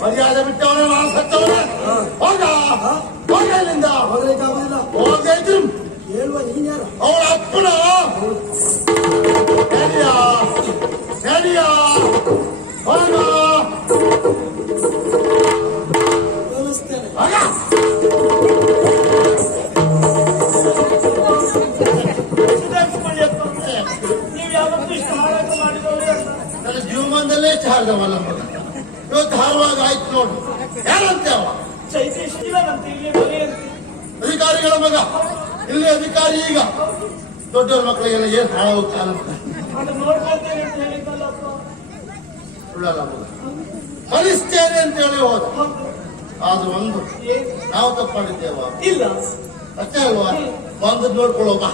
ಮರ್ಯಾದೆ ಬಿಟ್ಟವನೇ ನಾನು ಸತ್ತವನೇ ಹೋಗ ಹೋಗಲಿಂದ ಹೋಗ್ಲಿಕ್ಕಾಗುದಿಲ್ಲ ಹೋಗೈತಿ ಹೇಳುವ ನೀನ್ ಯಾರು ಅವಳ ಅಪ್ಪನ ಹೋಗ ಕಲಿಸ್ತೇನೆ ನೀವು ಯಾವತ್ತೂ ಇಷ್ಟು ಹಾಳಾಟ ಮಾಡಿದವರು ನನ್ನ ಜೀವಮಾನದಲ್ಲೇ ಚಾರ್ದವಲ್ಲ ಇವತ್ತು ಹಾರುವಾಗ ಆಯ್ತು ನೋಡು ಯಾರಂತೆ ಅವ ಚೈತೇಶ್ವರಂತೆ ಇಲ್ಲಿ ಬರೆಯಂತೆ ಅಧಿಕಾರಿಗಳ ಮಗ ಇಲ್ಲಿ ಅಧಿಕಾರಿ ಈಗ ದೊಡ್ಡವ್ರ ಮಕ್ಕಳಿಗೆಲ್ಲ ಏನ್ ಹಾಳ ಹೋಗ್ತಾನ ಅದು ನೋಡ್ಕೊಳ್ತೇನೆ ಅಂತ ಹೇಳಿದ್ದಲ್ಲಪ್ಪ ಸುಳ್ಳಲ್ಲ ಮಗ ಕಲಿಸ್ತೇನೆ ಅಂತ ಹೇಳಿ ಹೋದ ಅದು ಒಂದು ನಾವು ತಪ್ಪಿದ್ದೇವ ಇಲ್ಲ ಅಷ್ಟೇ ಅಲ್ವಾ ಬಂದದ್ ನೋಡ್ಕೊಳ್ಳೋಕ